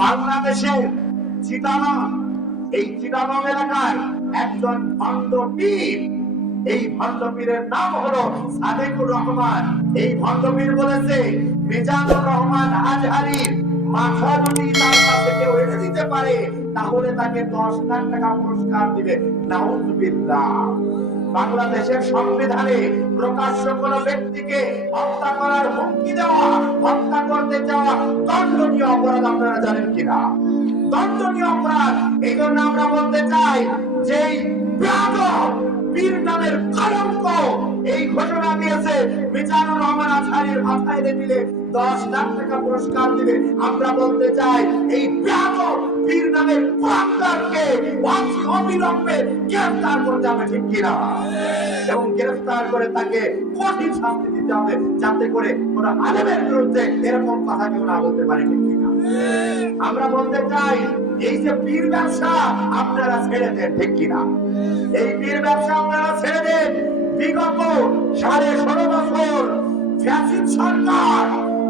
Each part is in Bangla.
বাংলাদেশের চিটাগাং, এই চিটাগাং এলাকায় একজন ভণ্ড পীর, এই ভণ্ড পীরের নাম হলো সাদেকুর রহমান। এই ভণ্ড পীর বলেছে মিজানুর রহমান আজহারীর মাথা যদি তার কাছে কেউ এনে দিতে পারে তাহলে তাকে 10 লাখ টাকা পুরস্কার দিবে। নাউজুবিল্লাহ। বাংলাদেশের সংবিধানে প্রকাশ্য কোন ব্যক্তিকে হত্যা করার হুমকি দেওয়া, হত্যা করতে যাওয়া দণ্ডনীয় অপরাধ। আপনারা জানেন কিনা? দণ্ডনীয় অপরাধ। এই জন্য আমরা বলতে চাই যে বেয়াদব পীর নামের কলঙ্ক এই ঘোষণা দিয়েছে মিজানুর রহমান আজহারীর মাথায় দিলে 10 লাখ টাকা পুরস্কার দিবে। আমরা বলতে চাই এই বেয়াদব পীর নামের কুলাঙ্গারকে অবিলম্বে গ্রেফতার করতে হবে, ঠিক কিনা? এবং গ্রেফতার করে তাকে কঠিন শাস্তি দিতে হবে যাতে করে কোন আলেমের বিরুদ্ধে এরকম কথা কেউ না বলতে পারে, ঠিক কিনা? আমরা বলতে চাই এই যে পীর ব্যবসা আপনারা ছেড়ে দেন, ঠিক কিনা? এই পীর ব্যবসা আপনারা ছেড়ে দেন। বিগত 16.5 বছর ফ্যাসিস্ট সরকার,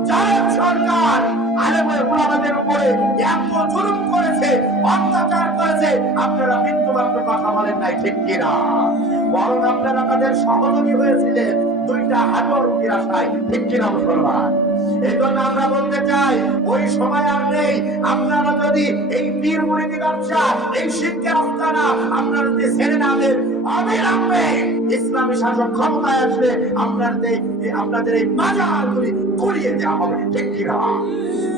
জালেম সরকার আলেম ওলামাদের উপরে এত জুলুম করেছে, অত্যাচার করেছে, আপনারা বিন্দুমাত্র কথা বলেন নাই, ঠিক কিনা? বরং আপনারা তাদের সহযোগী হয়েছিলেন 2টা হাজার রুপির আশায়, ঠিক কিনা মুসলমান? এই জন্য আমরা বলতে চাই ওই সময় আর নেই। আপনারা যদি এই পীর মুরিদি ব্যবসা, এই শিরকের আস্তানা আপনারা যদি ছেড়ে না দেন, অবিলম্বে ইসলামী শাসক ক্ষমতায় আসলে আপনাদের এই বাজারগুলি গড়িয়ে দেওয়া হবে, ঠিক কিনা?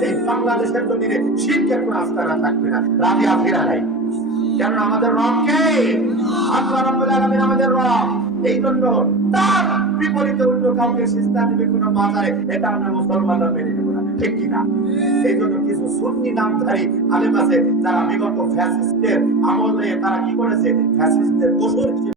এই বাংলাদেশের জমিনে শিরকের কোন আস্তানা থাকবে না, রাজিয়া ফিরা নাই। কারণ আমাদের রব কে? আল্লাহ রাব্বুল আলামিন আমাদের রব। এই জন্য তার বিপরীতে অন্য কাউকে সিজদা দিবে কোন বাজারে, এটা আমরা মুসলমানরা মেনে নেব না, ঠিক কিনা? এই জন্য কিছু সুন্নি নামধারী আলেম আছে যারা বিগত ফ্যাসিস্টের আমলে তারা কি করেছে, ফ্যাসিস্টদের দোষর